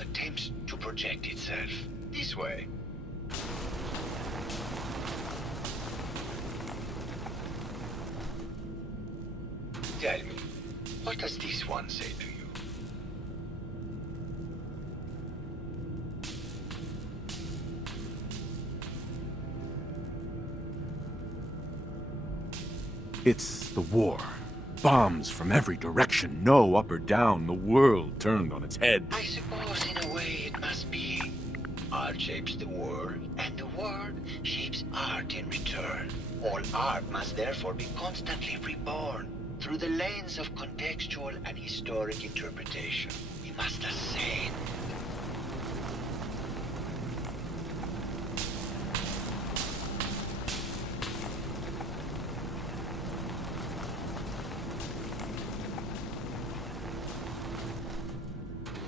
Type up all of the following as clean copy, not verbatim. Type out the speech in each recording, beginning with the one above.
attempts to project itself this way. Tell me, what does this one say to you? It's the war. Bombs from every direction, no up or down, the world turned on its head. I suppose in a way it must be. Art shapes the world, and the world shapes art in return. All art must therefore be constantly reborn through the lens of contextual and historic interpretation. We must ascend.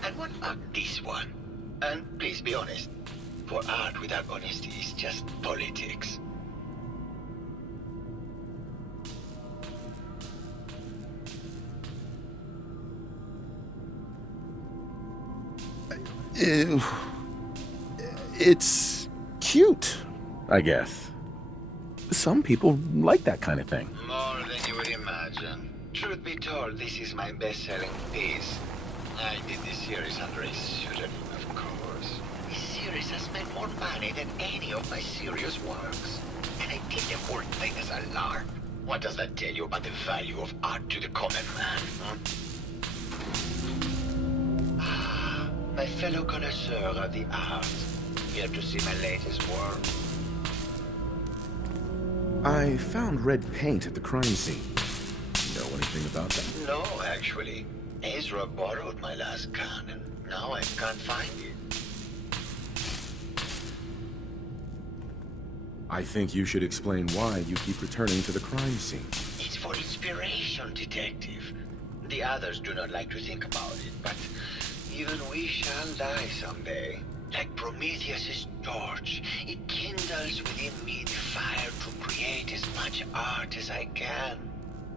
And what about this one? And please be honest, for art without honesty is just politics. It's cute, I guess. Some people like that kind of thing. More than you would imagine. Truth be told, this is my best-selling piece. I did this series under a pseudonym, of course. This series has made more money than any of my serious works. And I did the whole thing as a lark. What does that tell you about the value of art to the common man, huh? Ah, my fellow connoisseur of the arts. Here to see my latest work. I found red paint at the crime scene. Know anything about that? No, actually. Ezra borrowed my last gun, and now I can't find it. I think you should explain why you keep returning to the crime scene. It's for inspiration, detective. The others do not like to think about it, but even we shall die someday. Like Prometheus's torch, it kindles within me the fire to create as much art as I can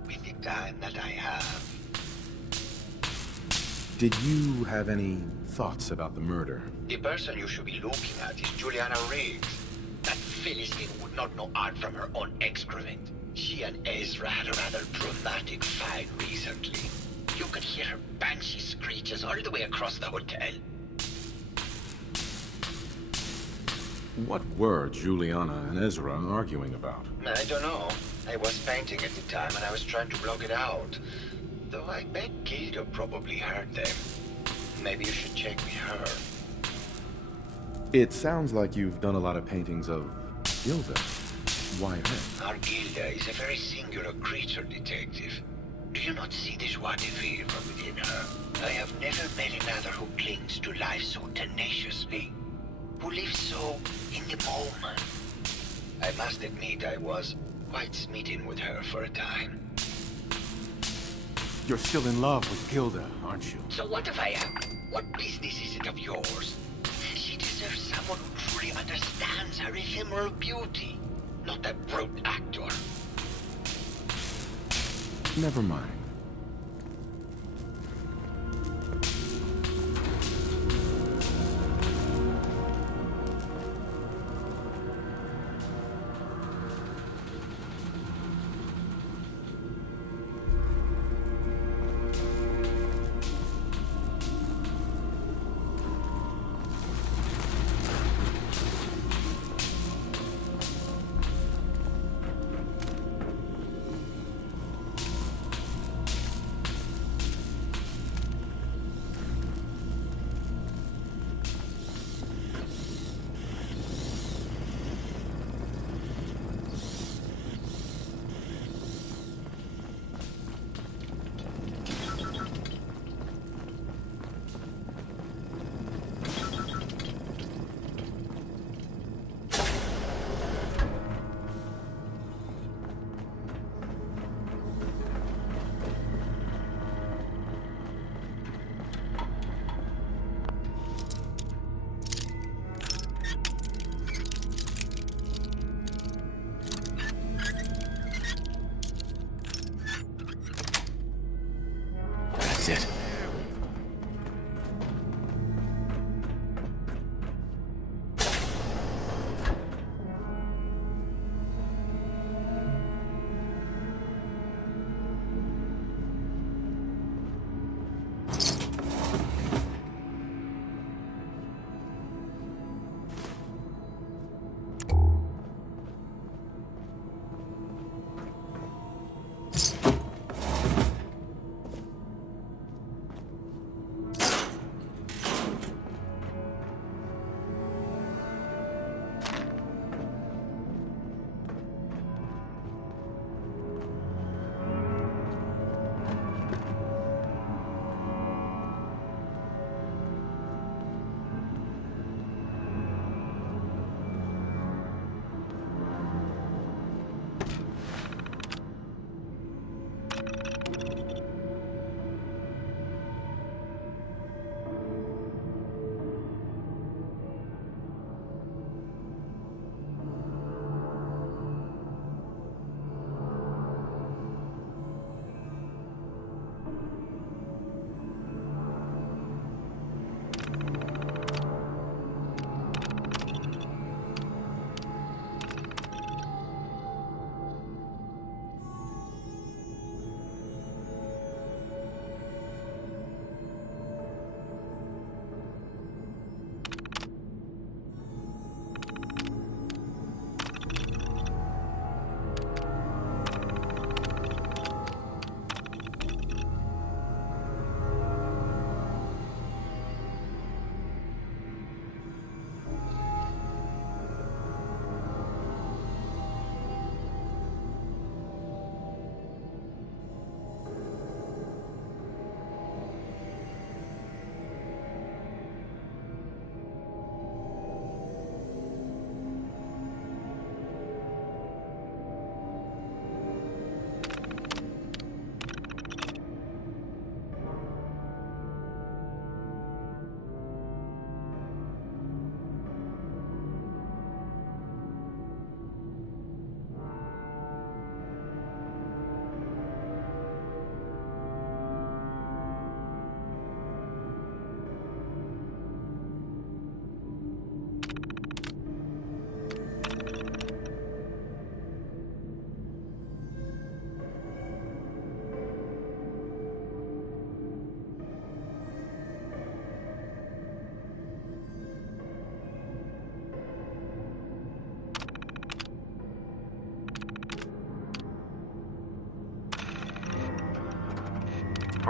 with the time that I have. Did you have any thoughts about the murder? The person you should be looking at is Juliana Riggs. That Philistine would not know art from her own excrement. She and Ezra had a rather dramatic fight recently. You could hear her banshee screeches all the way across the hotel. What were Juliana and Ezra arguing about? I don't know. I was painting at the time and I was trying to block it out. Though I bet Gilda probably heard them. Maybe you should check with her. It sounds like you've done a lot of paintings of Gilda. Why her? Our Gilda is a very singular creature, detective. Do you not see the joie de vivre within her? I have never met another who clings to life so tenaciously. Who lives so in the moment. I must admit I was quite smitten with her for a time. You're still in love with Gilda, aren't you? So what if I am? What business is it of yours? She deserves someone who truly understands her ephemeral beauty, not a brute actor. Never mind.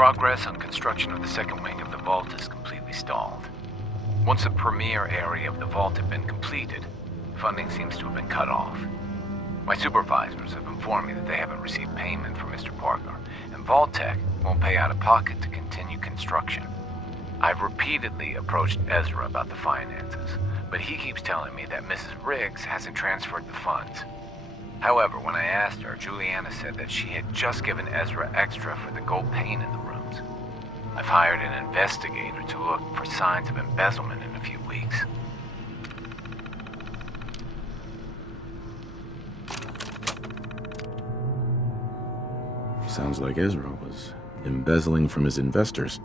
Progress on construction of the second wing of the vault is completely stalled. Once the premier area of the vault had been completed, funding seems to have been cut off. My supervisors have informed me that they haven't received payment from Mr. Parker, and Vault-Tec won't pay out of pocket to continue construction. I've repeatedly approached Ezra about the finances, but he keeps telling me that Mrs. Riggs hasn't transferred the funds. However, when I asked her, Juliana said that she had just given Ezra extra for the gold paint in the rooms. I've hired an investigator to look for signs of embezzlement in a few weeks. Sounds like Ezra was embezzling from his investors.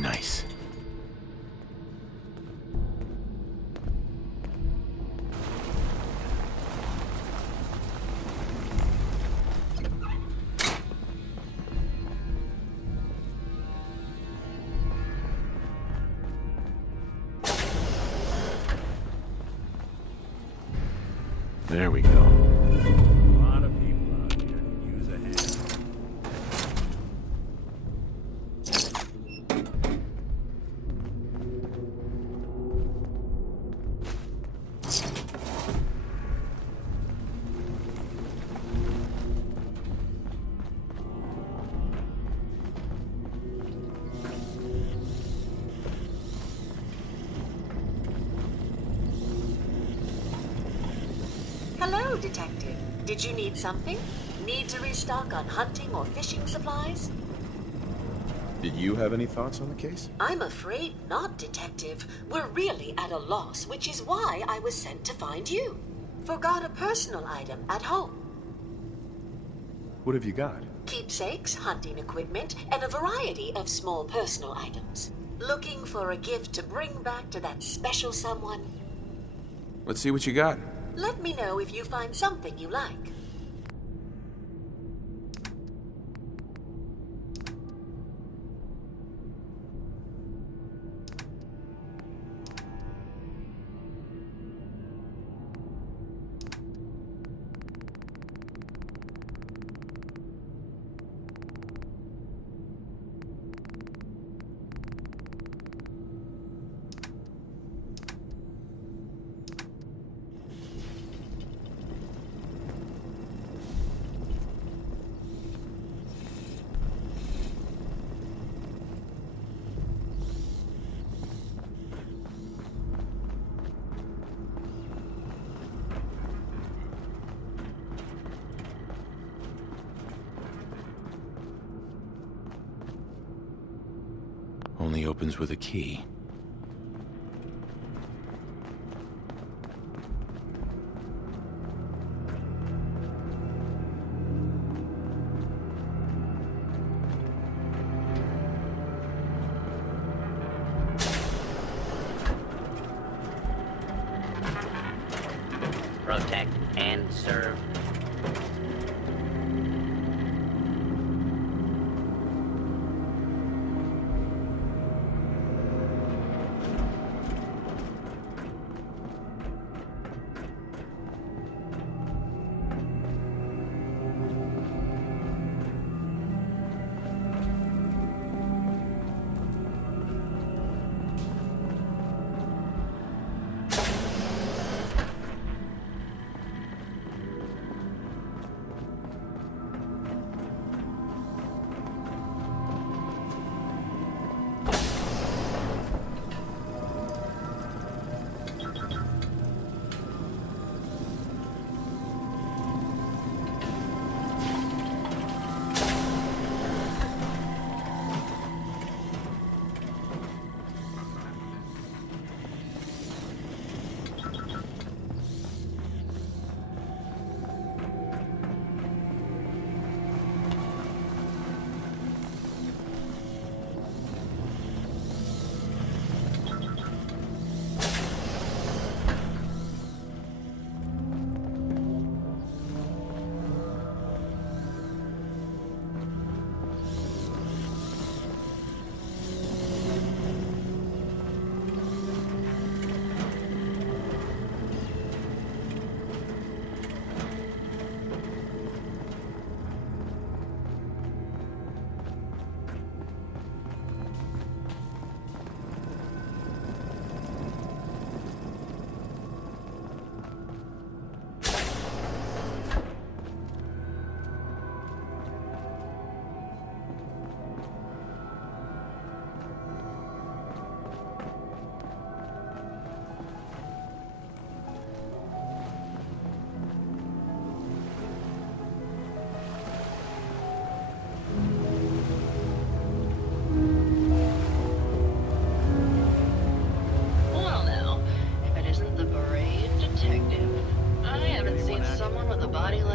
Nice. There we go. A lot of people out here could use a hand. Hello, Detective. Did you need something? Need to restock on hunting or fishing supplies? Did you have any thoughts on the case? I'm afraid not, Detective. We're really at a loss, which is why I was sent to find you. Forgot a personal item at home. What have you got? Keepsakes, hunting equipment, and a variety of small personal items. Looking for a gift to bring back to that special someone? Let's see what you got. Let me know if you find something you like. Only opens with a key.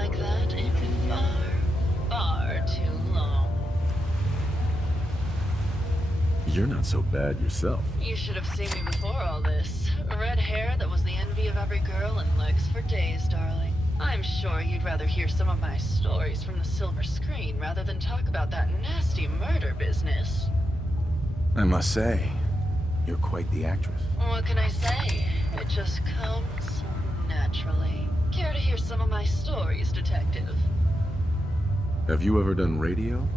like that in far, far too long. You're not so bad yourself. You should have seen me before all this. Red hair that was the envy of every girl and legs for days, darling. I'm sure you'd rather hear some of my stories from the silver screen rather than talk about that nasty murder business. I must say, you're quite the actress. What can I say? It just comes naturally. Care to hear some of my stories, detective? Have you ever done radio?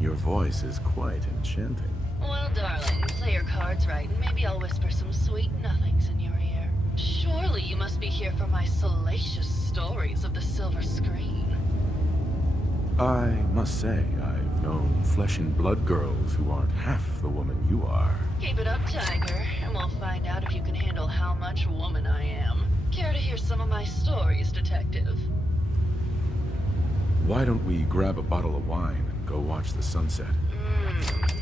Your voice is quite enchanting. Well, darling, play your cards right, and maybe I'll whisper some sweet nothings in your ear. Surely you must be here for my salacious stories of the silver screen. I must say, I've known flesh and blood girls who aren't half the woman you are. Keep it up, Tiger, and we'll find out if you can handle how much woman I am. Care to hear some of my stories, detective? Why don't we grab a bottle of wine and go watch the sunset?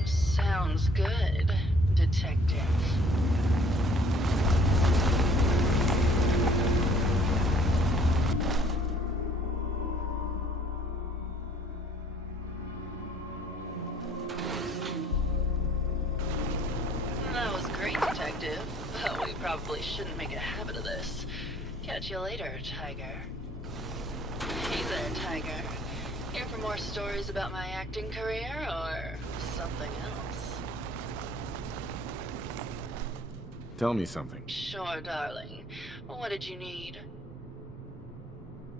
Sounds good, detective. That was great, detective. But we probably shouldn't make a habit of this. Catch you later, Tiger. Hey there, Tiger. Here for more stories about my acting career, or something else? Tell me something. Sure, darling. What did you need?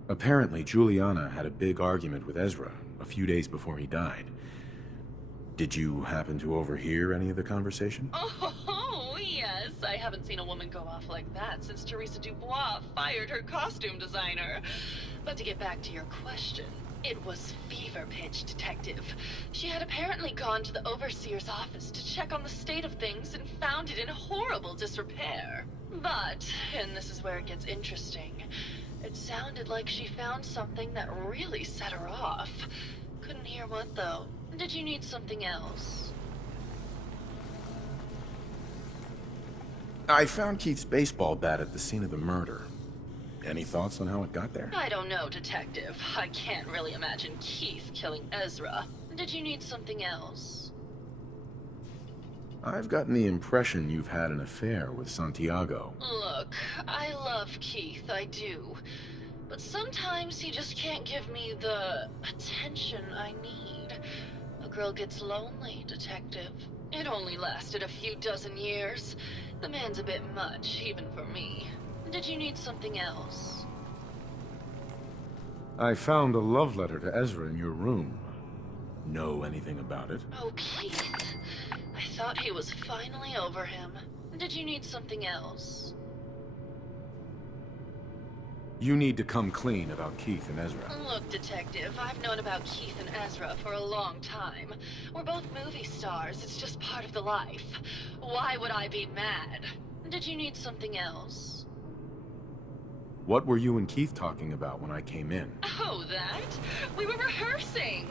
Apparently, Juliana had a big argument with Ezra a few days before he died. Did you happen to overhear any of the conversation? Oh, yes. I haven't seen a woman go off like that since Teresa Dubois fired her costume designer. But to get back to your question, it was fever pitch, detective. She had apparently gone to the overseer's office to check on the state of things and found it in horrible disrepair. But, and this is where it gets interesting, it sounded like she found something that really set her off. Couldn't hear what, though. Did you need something else? I found Keith's baseball bat at the scene of the murder. Any thoughts on how it got there? I don't know, detective. I can't really imagine Keith killing Ezra. Did you need something else? I've gotten the impression you've had an affair with Santiago. Look, I love Keith, I do. But sometimes he just can't give me the attention I need. A girl gets lonely, detective. It only lasted a few dozen years. The man's a bit much, even for me. Did you need something else? I found a love letter to Ezra in your room. Know anything about it? Oh, Keith. I thought he was finally over him. Did you need something else? You need to come clean about Keith and Ezra. Look, detective, I've known about Keith and Ezra for a long time. We're both movie stars. It's just part of the life. Why would I be mad? Did you need something else? What were you and Keith talking about when I came in? Oh, that? We were rehearsing.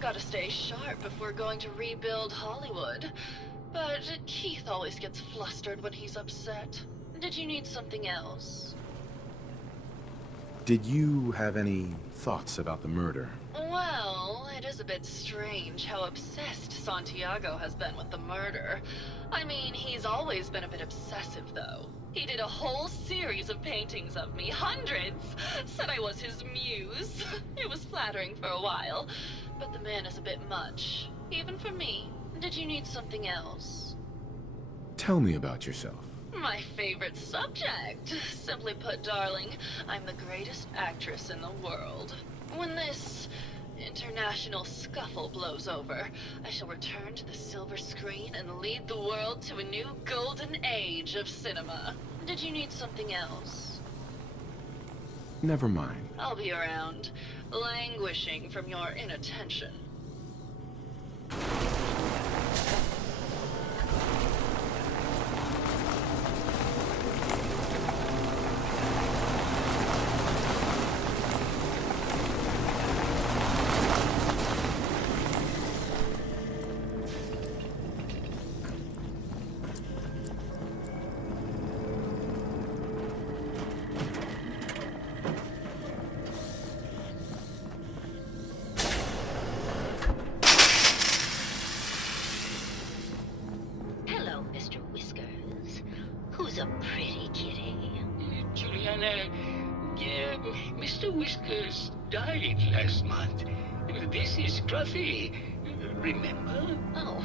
Gotta stay sharp if we're going to rebuild Hollywood. But Keith always gets flustered when he's upset. Did you need something else? Did you have any thoughts about the murder? Well, it is a bit strange how obsessed Santiago has been with the murder. I mean, he's always been a bit obsessive, though. He did a whole series of paintings of me, hundreds. Said I was his muse. It was flattering for a while, but the man is a bit much. Even for me. Did you need something else? Tell me about yourself. My favorite subject. Simply put, darling, I'm the greatest actress in the world. When this international scuffle blows over, I shall return to the silver screen and lead the world to a new golden age of cinema. Did you need something else? Never mind. I'll be around, languishing from your inattention. Mr. Whiskers died last month. This is Scruffy. Remember? Oh.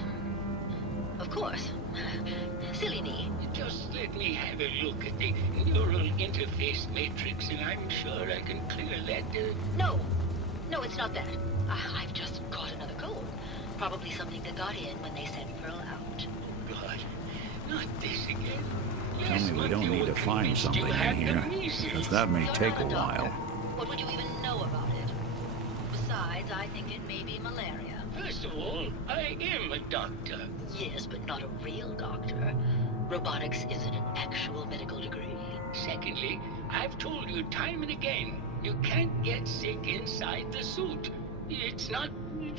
Of course. Silly me. Just let me have a look at the neural interface matrix, and I'm sure I can clear that. No. No, it's not that. I've just caught another cold. Probably something that got in when they sent Pearl out. God, not this again. Tell me we don't need to find something in here, because that may take a while. What would you even know about it? Besides, I think it may be malaria. First of all, I am a doctor. Yes, but not a real doctor. Robotics isn't an actual medical degree. Secondly, I've told you time and again, you can't get sick inside the suit. It's not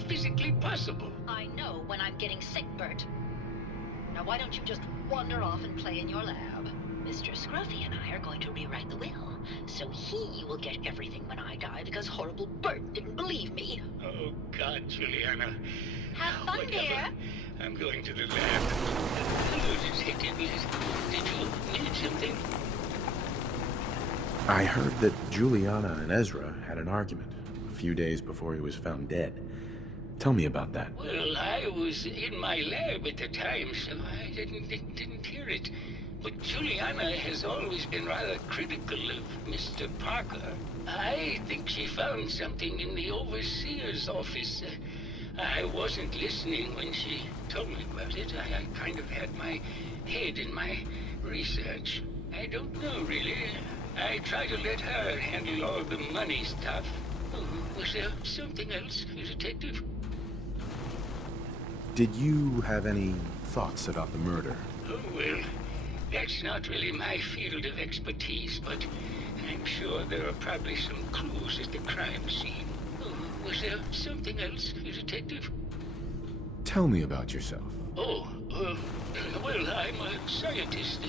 physically possible. I know when I'm getting sick, Bert. Now why don't you just wander off and play in your lab? Mr. Scruffy and I are going to rewrite the will, so he will get everything when I die because horrible Bert didn't believe me. Oh, God, Juliana. Have fun, dear. I'm going to the lab. Hello, Detective. Did you need something? I heard that Juliana and Ezra had an argument a few days before he was found dead. Tell me about that. Well, I was in my lab at the time, so I didn't hear it. But Juliana has always been rather critical of Mr. Parker. I think she found something in the overseer's office. I wasn't listening when she told me about it. I kind of had my head in my research. I don't know, really. I try to let her handle all the money stuff. Oh, was there something else, Detective? Did you have any thoughts about the murder? Oh, well, that's not really my field of expertise, but I'm sure there are probably some clues at the crime scene. Oh, was there something else, Detective? Tell me about yourself. Oh, well, I'm a scientist.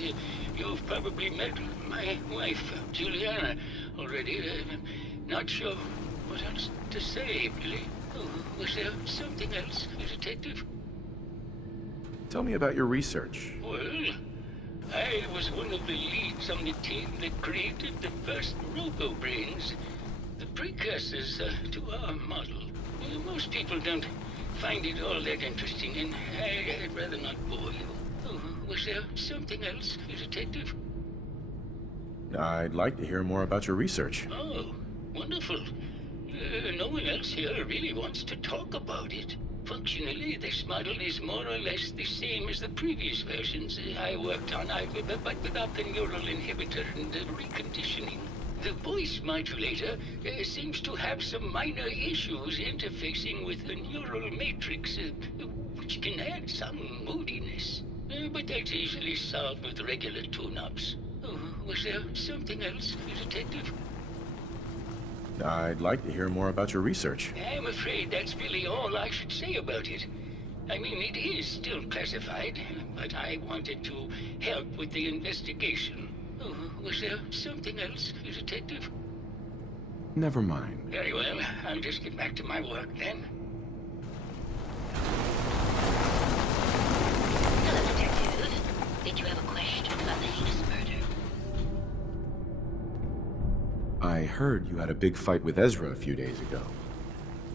You've probably met my wife, Juliana, already. I'm not sure what else to say, really. Oh, was there something else, Detective? Tell me about your research. Well, I was one of the leads on the team that created the first robo-brains, the precursors to our model. Most people don't find it all that interesting, and I'd rather not bore you. Oh, was there something else, Detective? I'd like to hear more about your research. Oh, wonderful. No one else here really wants to talk about it. Functionally, this model is more or less the same as the previous versions I worked on, but without the neural inhibitor and the reconditioning. The voice modulator seems to have some minor issues interfacing with the neural matrix, which can add some moodiness. But that's easily solved with regular tune-ups. Oh, was there something else, Detective? I'd like to hear more about your research. I'm afraid that's really all I should say about it. I mean, it is still classified, but I wanted to help with the investigation. Oh, was there something else, Detective? Never mind. Very well. I'll just get back to my work then. Hello, Detective. Did you have a question about the heinous murder? I heard you had a big fight with Ezra a few days ago.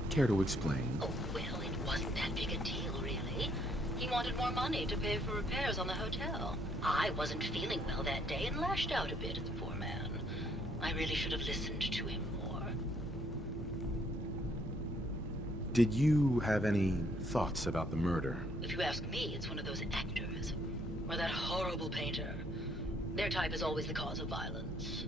Care to explain? Oh, well, it wasn't that big a deal, really. He wanted more money to pay for repairs on the hotel. I wasn't feeling well that day and lashed out a bit at the poor man. I really should have listened to him more. Did you have any thoughts about the murder? If you ask me, it's one of those actors. Or that horrible painter. Their type is always the cause of violence.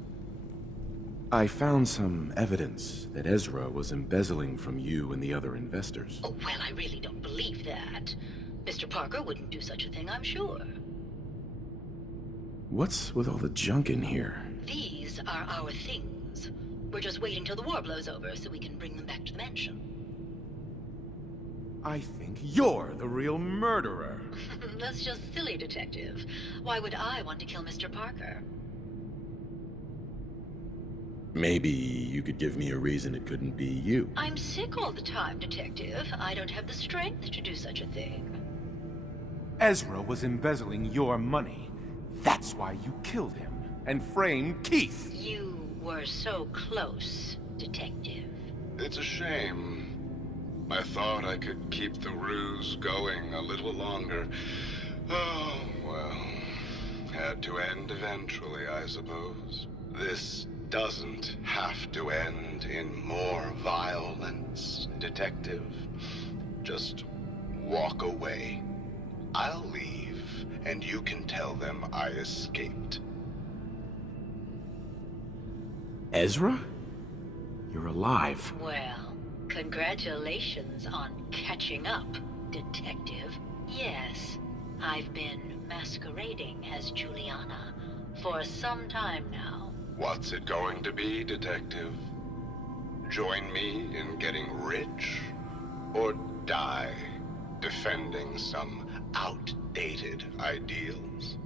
I found some evidence that Ezra was embezzling from you and the other investors. Oh, well, I really don't believe that. Mr. Parker wouldn't do such a thing, I'm sure. What's with all the junk in here? These are our things. We're just waiting till the war blows over so we can bring them back to the mansion. I think you're the real murderer. That's just silly, Detective. Why would I want to kill Mr. Parker? Maybe you could give me a reason it couldn't be you. I'm sick all the time, Detective. I don't have the strength to do such a thing. Ezra was embezzling your money. That's why you killed him and framed Keith. You were so close, Detective. It's a shame. I thought I could keep the ruse going a little longer. Oh, well. Had to end eventually, I suppose. This doesn't have to end in more violence, Detective. Just walk away. I'll leave, and you can tell them I escaped. Ezra? You're alive. Well, congratulations on catching up, Detective. Yes, I've been masquerading as Juliana for some time now. What's it going to be, Detective? Join me in getting rich? Or die defending some outdated ideals?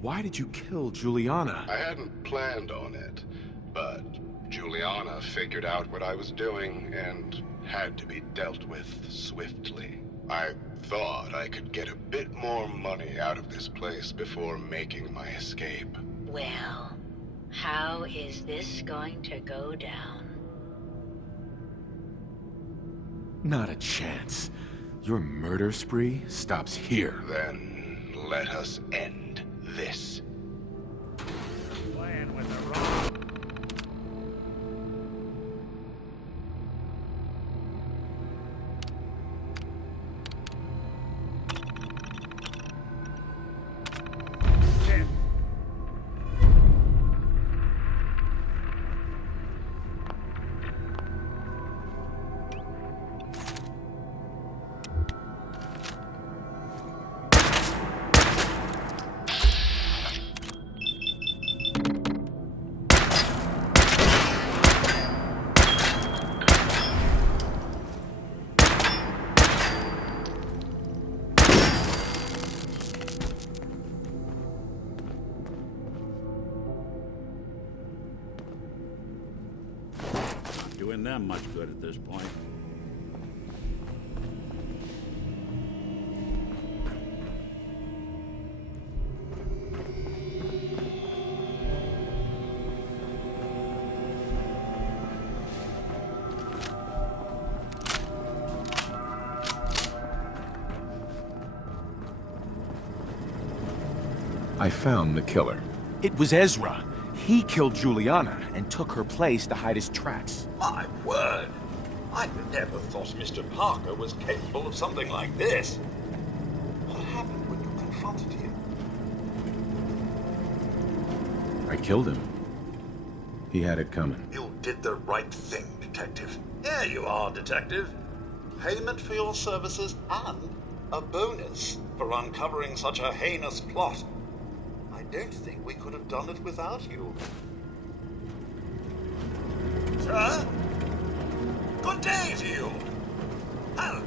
Why did you kill Juliana? I hadn't planned on it, but Juliana figured out what I was doing and had to be dealt with swiftly. I thought I could get a bit more money out of this place before making my escape. Well, how is this going to go down? Not a chance. Your murder spree stops here. Then let us end this. Playing with the wrong. Doing them much good at this point. I found the killer. It was Ezra. He killed Juliana and took her place to hide his tracks. My word! I never thought Mr. Parker was capable of something like this. What happened when you confronted him? I killed him. He had it coming. You did the right thing, Detective. Here you are, Detective. Payment for your services and a bonus for uncovering such a heinous plot. I don't think we could have done it without you. Sir? Good day to you. And